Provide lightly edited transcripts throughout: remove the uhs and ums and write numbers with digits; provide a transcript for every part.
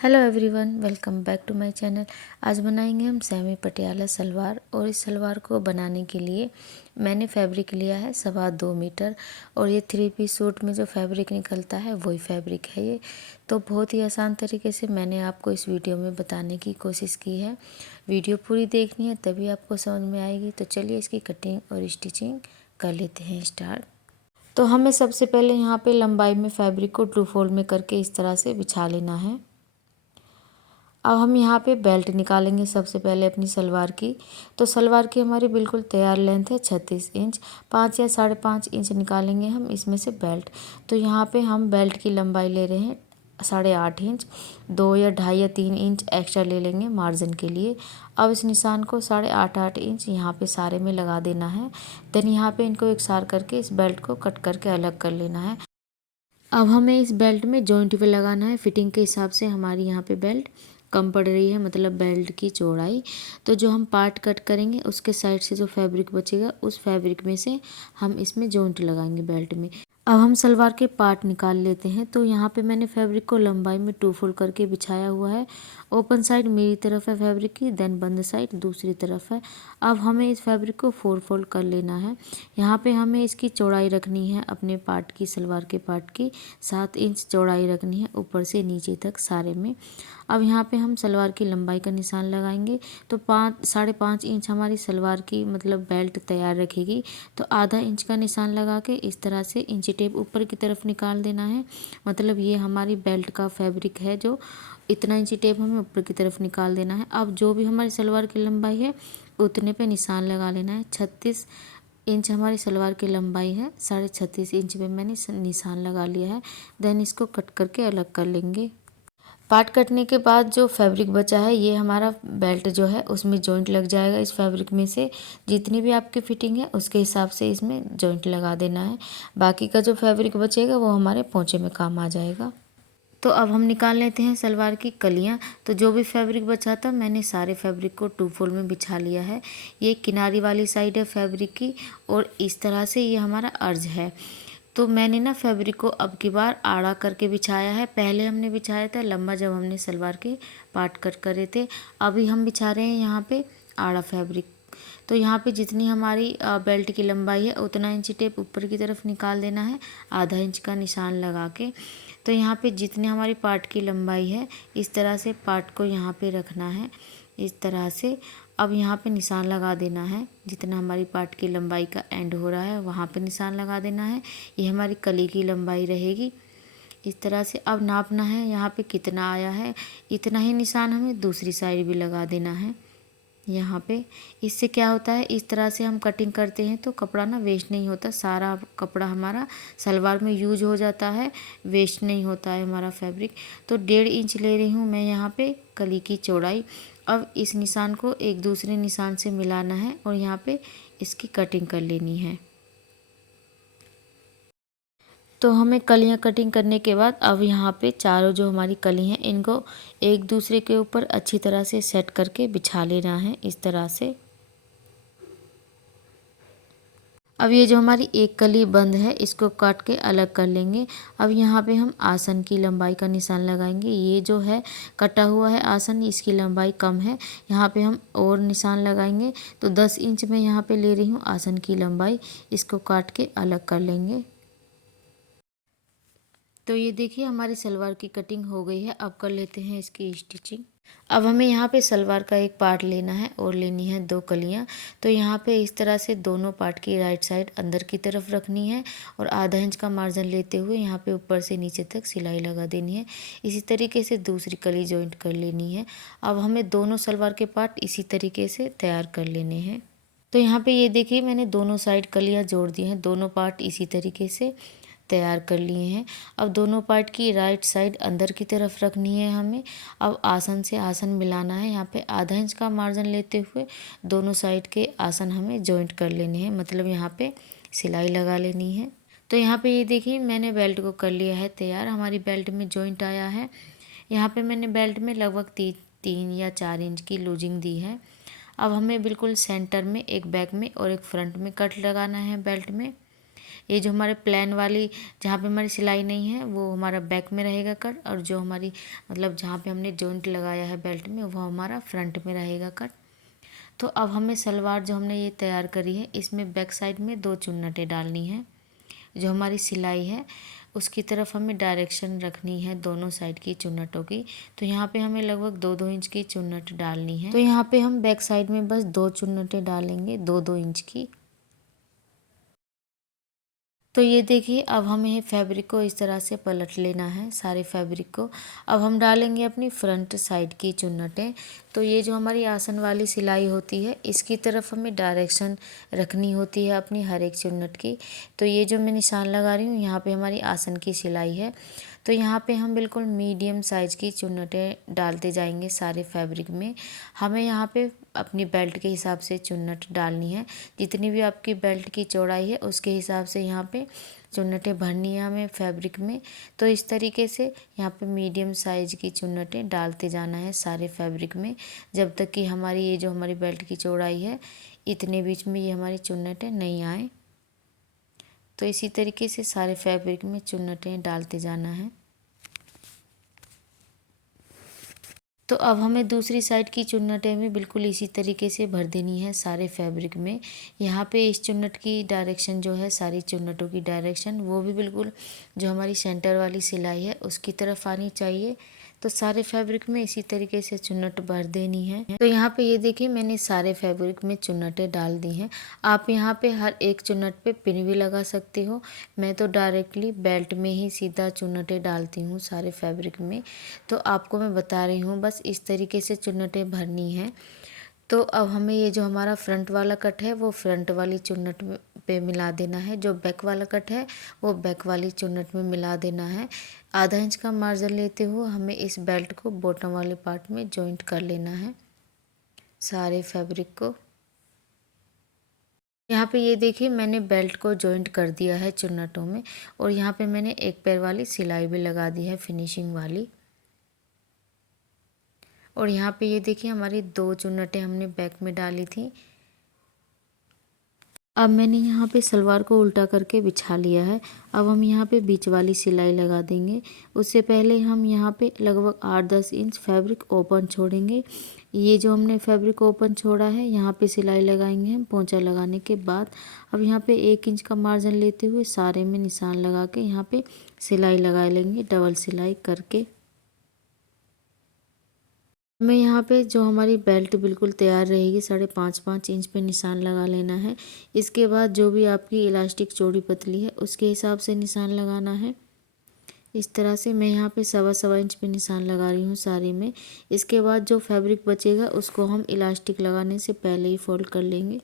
Hello everyone, welcome back to my channel. आज बनाएंगे हम सेमी पटियाला सलवार। और इस सलवार को बनाने के लिए मैंने फैब्रिक लिया है 2.25 मीटर। और ये 3 पीस सूट में जो फैब्रिक निकलता है वही फैब्रिक है ये। तो बहुत ही आसान तरीके से मैंने आपको इस वीडियो में बताने की कोशिश की है। वीडियो पूरी देखनी है तभी आपको समझ में आएगी। तो चलिए इसकी कटिंग और स्टिचिंग कर लेते हैं स्टार्ट। तो हमें सबसे पहले यहाँ पे लंबाई में फैब्रिक को 2 फोल्ड में करके इस तरह से बिछा लेना है। अब हम यहाँ पे बेल्ट निकालेंगे सबसे पहले अपनी सलवार की। तो सलवार की हमारी बिल्कुल तैयार लेंथ है 36 इंच। 5 या 5.5 इंच निकालेंगे हम इसमें से बेल्ट। तो यहाँ पे हम बेल्ट की लंबाई ले रहे हैं 8.5 इंच। 2 या 2.5 या 3 इंच एक्स्ट्रा ले लेंगे मार्जिन के लिए। अब इस निशान को 8.5 इंच यहाँ पे सारे में लगा देना है। देन यहाँ पे इनको एक सार करके इस बेल्ट को कट करके अलग कर लेना है। अब हमें इस बेल्ट में जॉइंट पे लगाना है। फिटिंग के हिसाब से हमारी यहाँ पे बेल्ट कम पड़ रही है, मतलब बेल्ट की चौड़ाई। तो जो हम पार्ट कट करेंगे उसके साइड से जो फैब्रिक बचेगा उस फैब्रिक में से हम इसमें जॉइंट लगाएंगे बेल्ट में। अब हम सलवार के पार्ट निकाल लेते हैं। तो यहाँ पे मैंने फैब्रिक को लंबाई में 2 फोल्ड करके बिछाया हुआ है। ओपन साइड मेरी तरफ है फैब्रिक की, देन बंद साइड दूसरी तरफ है। अब हमें इस फैब्रिक को 4 फोल्ड कर लेना है। यहाँ पे हमें इसकी चौड़ाई रखनी है अपने पार्ट की, सलवार के पार्ट की 7 इंच चौड़ाई रखनी है ऊपर से नीचे तक सारे में। अब यहाँ पे हम सलवार की लंबाई का निशान लगाएंगे। तो 5.5 इंच हमारी सलवार की मतलब बेल्ट तैयार रखेगी। तो आधा इंच का निशान लगा के इस तरह से इंची टेप ऊपर की तरफ निकाल देना है। मतलब ये हमारी बेल्ट का फैब्रिक है, जो इतना इंची टेप हमें ऊपर की तरफ निकाल देना है। अब जो भी हमारी सलवार की लंबाई है उतने पे निशान लगा लेना है। 36 इंच हमारी सलवार की लंबाई है, 36.5 इंच पे मैंने निशान लगा लिया है। देन इसको कट करके अलग कर लेंगे। पार्ट कटने के बाद जो फैब्रिक बचा है ये हमारा बेल्ट जो है उसमें जॉइंट लग जाएगा। इस फैब्रिक में से जितनी भी आपकी फिटिंग है उसके हिसाब से इसमें जॉइंट लगा देना है। बाकी का जो फैब्रिक बचेगा वो हमारे पोंचे में काम आ जाएगा। तो अब हम निकाल लेते हैं सलवार की कलियां। तो जो भी फैब्रिक बचा था मैंने सारे फैब्रिक को 2 फोल्ड में बिछा लिया है। ये किनारी वाली साइड है फैब्रिक की और इस तरह से ये हमारा अर्ज है। तो मैंने ना फैब्रिक को अब की बार आड़ा करके बिछाया है। पहले हमने बिछाया था लंबा जब हमने सलवार के पार्ट कट करे थे। अभी हम बिछा रहे हैं यहाँ पे आड़ा फैब्रिक। तो यहाँ पे जितनी हमारी बेल्ट की लंबाई है उतना इंची टेप ऊपर की तरफ निकाल देना है, आधा इंच का निशान लगा के। तो यहाँ पे जितनी हमारी पार्ट की लंबाई है इस तरह से पार्ट को यहाँ पे रखना है इस तरह से। अब यहाँ पे निशान लगा देना है, जितना हमारी पार्ट की लंबाई का एंड हो रहा है वहाँ पे निशान लगा देना है। ये हमारी कली की लंबाई रहेगी इस तरह से। अब नापना है यहाँ पे कितना आया है, इतना ही निशान हमें दूसरी साइड भी लगा देना है यहाँ पे। इससे क्या होता है, इस तरह से हम कटिंग करते हैं तो कपड़ा ना वेस्ट नहीं होता, सारा कपड़ा हमारा सलवार में यूज हो जाता है, वेस्ट नहीं होता है हमारा फैब्रिक। तो 1.5 इंच ले रही हूँ मैं यहाँ पे कली की चौड़ाई। अब इस निशान को एक दूसरे निशान से मिलाना है और यहाँ पे इसकी कटिंग कर लेनी है। तो हमें कलियां कटिंग करने के बाद अब यहाँ पे चारों जो हमारी कली हैं इनको एक दूसरे के ऊपर अच्छी तरह से सेट करके बिछा लेना है इस तरह से। अब ये जो हमारी एक कली बंद है इसको काट के अलग कर लेंगे। अब यहाँ पे हम आसन की लंबाई का निशान लगाएंगे। ये जो है कटा हुआ है आसन, इसकी लंबाई कम है, यहाँ पे हम और निशान लगाएंगे। तो 10 इंच में यहाँ पे ले रही हूँ आसन की लंबाई, इसको काट के अलग कर लेंगे। तो ये देखिए हमारी सलवार की कटिंग हो गई है। अब कर लेते हैं इसकी स्टिचिंग। अब हमें यहाँ पे सलवार का एक पार्ट लेना है और लेनी है 2 कलियाँ। तो यहाँ पे इस तरह से दोनों पार्ट की राइट साइड अंदर की तरफ रखनी है और आधा इंच का मार्जिन लेते हुए यहाँ पे ऊपर से नीचे तक सिलाई लगा देनी है। इसी तरीके से दूसरी कली जॉइंट कर लेनी है। अब हमें दोनों सलवार के पार्ट इसी तरीके से तैयार कर लेने हैं। तो यहाँ पे ये देखिए मैंने दोनों साइड कलियाँ जोड़ दी हैं, दोनों पार्ट इसी तरीके से तैयार कर लिए हैं। अब दोनों पार्ट की राइट साइड अंदर की तरफ रखनी है हमें। अब आसन से आसन मिलाना है, यहाँ पे आधा इंच का मार्जिन लेते हुए दोनों साइड के आसन हमें जॉइंट कर लेने हैं, मतलब यहाँ पे सिलाई लगा लेनी है। तो यहाँ पे ये देखिए मैंने बेल्ट को कर लिया है तैयार। हमारी बेल्ट में जॉइंट आया है। यहाँ पे मैंने बेल्ट में लगभग 3 या 4 इंच की लूजिंग दी है। अब हमें बिल्कुल सेंटर में एक बैक में और एक फ्रंट में कट लगाना है बेल्ट में। ये जो हमारे प्लेन वाली जहाँ पे हमारी सिलाई नहीं है वो हमारा बैक में रहेगा कट, और जो हमारी मतलब जहाँ पे हमने जॉइंट लगाया है बेल्ट में वो हमारा फ्रंट में रहेगा कट। तो अब हमें सलवार जो हमने ये तैयार करी है इसमें बैक साइड में 2 चुन्नटें डालनी है। जो हमारी सिलाई है उसकी तरफ हमें डायरेक्शन रखनी है दोनों साइड की चुन्नटों की। तो यहाँ पे हमें लगभग 2-2 इंच की चुन्नट डालनी है। तो यहाँ पे हम बैक साइड में बस 2 चुन्नटें डालेंगे 2-2 इंच की। तो ये देखिए अब हमें फैब्रिक को इस तरह से पलट लेना है सारे फैब्रिक को। अब हम डालेंगे अपनी फ्रंट साइड की चुन्नटें। तो ये जो हमारी आसन वाली सिलाई होती है इसकी तरफ हमें डायरेक्शन रखनी होती है अपनी हर एक चुन्नट की। तो ये जो मैं निशान लगा रही हूँ यहाँ पे हमारी आसन की सिलाई है। तो यहाँ पे हम बिल्कुल मीडियम साइज़ की चुन्नटें डालते जाएंगे सारे फैब्रिक में। हमें यहाँ पे अपनी बेल्ट के हिसाब से चुन्नट डालनी है। जितनी भी आपकी बेल्ट की चौड़ाई है उसके हिसाब से यहाँ पे चुन्नटें भरनी है हमें फैब्रिक में। तो इस तरीके से यहाँ पे मीडियम साइज़ की चुन्नटें डालते जाना है सारे फैब्रिक में, जब तक कि हमारी ये जो हमारी बेल्ट की चौड़ाई है इतने बीच में ये हमारी चुन्नटें नहीं आए। तो इसी तरीके से सारे फैब्रिक में चुन्नटें डालते जाना है। तो अब हमें दूसरी साइड की चुन्नटें भी बिल्कुल इसी तरीके से भर देनी है सारे फैब्रिक में। यहाँ पे इस चुन्नट की डायरेक्शन जो है सारी चुन्नटों की डायरेक्शन वो भी बिल्कुल जो हमारी सेंटर वाली सिलाई है उसकी तरफ आनी चाहिए। तो सारे फैब्रिक में इसी तरीके से चुन्नट भर देनी है। तो यहाँ पे ये देखिए मैंने सारे फैब्रिक में चुन्नटें डाल दी हैं। आप यहाँ पे हर एक चुन्नट पे पिन भी लगा सकते हो। मैं तो डायरेक्टली बेल्ट में ही सीधा चुन्नटें डालती हूँ सारे फैब्रिक में। तो आपको मैं बता रही हूँ बस इस तरीके से चुन्नटें भरनी है। तो अब हमें ये जो हमारा फ्रंट वाला कट है वो फ्रंट वाली चुन्नट पे मिला देना है। जो बैक वाला कट है वो बैक वाली चुन्नट में मिला देना है। आधा इंच का मार्जिन लेते हुए हमें इस बेल्ट को बॉटम वाले पार्ट में जॉइंट कर लेना है सारे फैब्रिक को। यहाँ पे ये देखिए मैंने बेल्ट को जॉइंट कर दिया है चुन्नटों में, और यहाँ पे मैंने एक पैर वाली सिलाई भी लगा दी है फिनिशिंग वाली। और यहाँ पे ये देखिए हमारी 2 चुन्नटें हमने बैक में डाली थी। अब मैंने यहाँ पे सलवार को उल्टा करके बिछा लिया है। अब हम यहाँ पे बीच वाली सिलाई लगा देंगे। उससे पहले हम यहाँ पे लगभग 8-10 इंच फैब्रिक ओपन छोड़ेंगे। ये जो हमने फैब्रिक ओपन छोड़ा है यहाँ पे सिलाई लगाएंगे हम पोंचा लगाने के बाद। अब यहाँ पे 1 इंच का मार्जिन लेते हुए सारे में निशान लगा के यहाँ पे सिलाई लगा लेंगे डबल सिलाई करके। हमें यहाँ पे जो हमारी बेल्ट बिल्कुल तैयार रहेगी 5.5 इंच पे निशान लगा लेना है। इसके बाद जो भी आपकी इलास्टिक चौड़ी पतली है उसके हिसाब से निशान लगाना है। इस तरह से मैं यहाँ पे 1.25 इंच पे निशान लगा रही हूँ सारी में। इसके बाद जो फैब्रिक बचेगा उसको हम इलास्टिक लगाने से पहले ही फोल्ड कर लेंगे।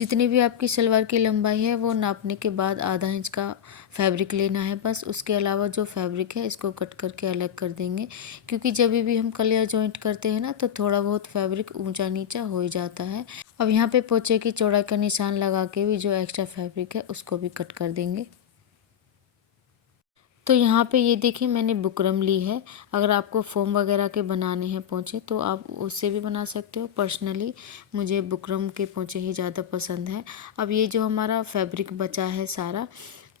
जितनी भी आपकी सलवार की लंबाई है वो नापने के बाद आधा इंच का फैब्रिक लेना है बस। उसके अलावा जो फैब्रिक है इसको कट करके अलग कर देंगे, क्योंकि जब भी हम कलिया जॉइंट करते हैं ना तो थोड़ा बहुत फैब्रिक ऊंचा नीचा हो ही जाता है। अब यहाँ पे पोंचे की चौड़ाई का निशान लगा के भी जो एक्स्ट्रा फैब्रिक है उसको भी कट कर देंगे। तो यहाँ पे ये देखिए मैंने बुकरम ली है। अगर आपको फोम वगैरह के बनाने हैं पोंचे तो आप उससे भी बना सकते हो। पर्सनली मुझे बुकरम के पोंचे ही ज़्यादा पसंद है। अब ये जो हमारा फैब्रिक बचा है सारा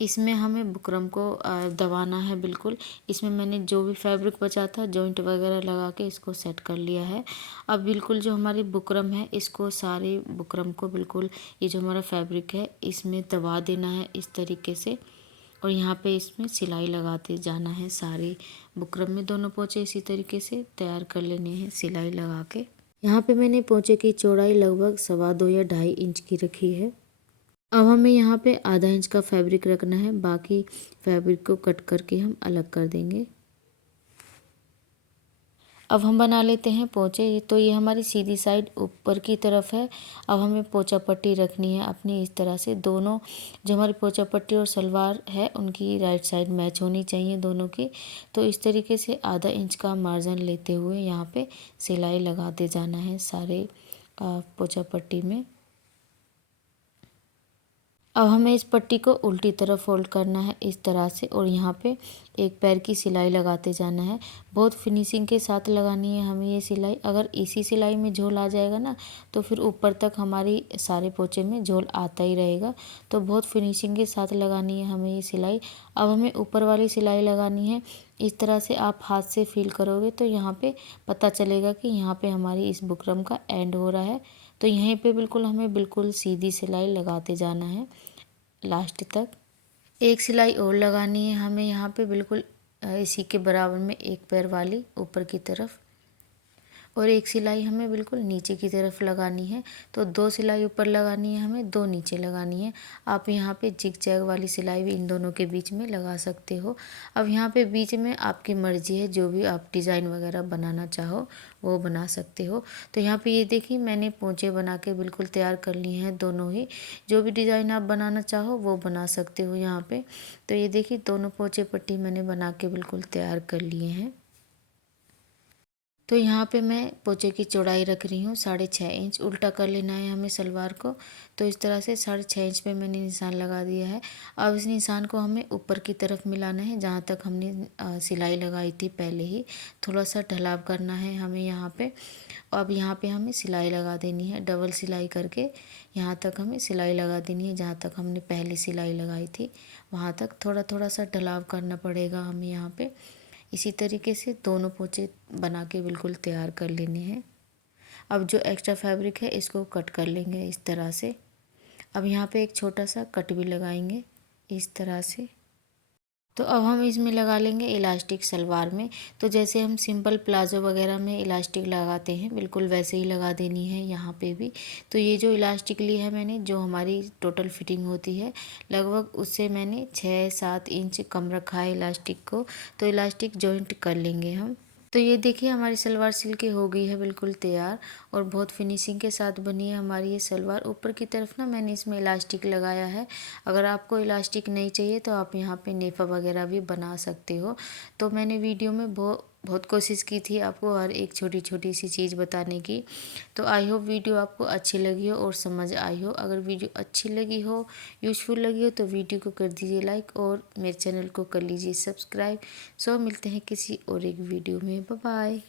इसमें हमें बुकरम को दबाना है बिल्कुल। इसमें मैंने जो भी फैब्रिक बचा था जॉइंट वगैरह लगा के इसको सेट कर लिया है। अब बिल्कुल जो हमारी बुकरम है इसको सारे बुकरम को बिल्कुल ये जो हमारा फैब्रिक है इसमें दबा देना है इस तरीके से, और यहाँ पे इसमें सिलाई लगाते जाना है सारे बुकरम में। दोनों पोंचे इसी तरीके से तैयार कर लेने हैं सिलाई लगा के। यहाँ पे मैंने पोंचे की चौड़ाई लगभग 2.25 या 2.5 इंच की रखी है। अब हमें यहाँ पे आधा इंच का फैब्रिक रखना है, बाकी फैब्रिक को कट करके हम अलग कर देंगे। अब हम बना लेते हैं पोंचे। तो ये हमारी सीधी साइड ऊपर की तरफ है। अब हमें पोंचा पट्टी रखनी है अपनी इस तरह से। दोनों जो हमारी पोंचा पट्टी और सलवार है उनकी राइट साइड मैच होनी चाहिए दोनों की। तो इस तरीके से आधा इंच का मार्जिन लेते हुए यहाँ पे सिलाई लगाते जाना है सारे पोंचा पट्टी में। अब हमें इस पट्टी को उल्टी तरफ फोल्ड करना है इस तरह से, और यहाँ पे एक पैर की सिलाई लगाते जाना है। बहुत फिनिशिंग के साथ लगानी है हमें ये सिलाई। अगर इसी सिलाई में झोल आ जाएगा ना तो फिर ऊपर तक हमारी सारे पोंचे में झोल आता ही रहेगा। तो बहुत फिनिशिंग के साथ लगानी है हमें ये सिलाई। अब हमें ऊपर वाली सिलाई लगानी है इस तरह से। आप हाथ से फील करोगे तो यहाँ पे पता चलेगा कि यहाँ पे हमारी इस बुकरम का एंड हो रहा है। तो यहीं पे बिल्कुल हमें बिल्कुल सीधी सिलाई लगाते जाना है लास्ट तक। एक सिलाई और लगानी है हमें यहाँ पे बिल्कुल इसी के बराबर में एक पैर वाली ऊपर की तरफ, और एक सिलाई हमें बिल्कुल नीचे की तरफ लगानी है। तो 2 सिलाई ऊपर लगानी है हमें, 2 नीचे लगानी है। आप यहाँ पे जिग जैग वाली सिलाई भी इन दोनों के बीच में लगा सकते हो। अब यहाँ पे बीच में आपकी मर्जी है, जो भी आप डिज़ाइन वगैरह बनाना चाहो वो बना सकते हो। तो यहाँ पे ये देखिए मैंने पोंचे बना के बिल्कुल तैयार कर लिए हैं दोनों ही। जो भी डिज़ाइन आप बनाना चाहो वो बना सकते हो यहाँ पे। तो ये देखिए दोनों पोंचे पट्टी मैंने बना के बिल्कुल तैयार कर लिए हैं। तो यहाँ पे मैं पोंचे की चौड़ाई रख रही हूँ 6.5 इंच। उल्टा कर लेना है हमें सलवार को। तो इस तरह से 6.5 इंच पे मैंने निशान लगा दिया है। अब इस निशान को हमें ऊपर की तरफ मिलाना है जहाँ तक हमने सिलाई लगाई थी पहले ही। थोड़ा सा ढलाव करना है हमें यहाँ पे। अब यहाँ पे हमें सिलाई लगा देनी है डबल सिलाई करके। यहाँ तक हमें सिलाई लगा देनी है जहाँ तक हमने पहले सिलाई लगाई थी वहाँ तक। थोड़ा थोड़ा सा ढलाव करना पड़ेगा हमें यहाँ पे। इसी तरीके से दोनों पोंचे बना के बिल्कुल तैयार कर लेने हैं। अब जो एक्स्ट्रा फैब्रिक है इसको कट कर लेंगे इस तरह से। अब यहाँ पे एक छोटा सा कट भी लगाएंगे इस तरह से। तो अब हम इसमें लगा लेंगे इलास्टिक सलवार में। तो जैसे हम सिंपल प्लाजो वगैरह में इलास्टिक लगाते हैं बिल्कुल वैसे ही लगा देनी है यहाँ पे भी। तो ये जो इलास्टिक ली है मैंने, जो हमारी टोटल फिटिंग होती है लगभग उससे मैंने 6-7 इंच कम रखा है इलास्टिक को। तो इलास्टिक जॉइंट कर लेंगे हम। तो ये देखिए हमारी सलवार सिल के हो गई है बिल्कुल तैयार, और बहुत फिनिशिंग के साथ बनी है हमारी ये सलवार। ऊपर की तरफ ना मैंने इसमें इलास्टिक लगाया है। अगर आपको इलास्टिक नहीं चाहिए तो आप यहाँ पे नेफा वगैरह भी बना सकते हो। तो मैंने वीडियो में बहुत कोशिश की थी आपको हर एक छोटी छोटी सी चीज़ बताने की। तो आई होप वीडियो आपको अच्छी लगी हो और समझ आई हो। अगर वीडियो अच्छी लगी हो, यूज़फुल लगी हो तो वीडियो को कर दीजिए लाइक और मेरे चैनल को कर लीजिए सब्सक्राइब। सो मिलते हैं किसी और एक वीडियो में। Bye bye.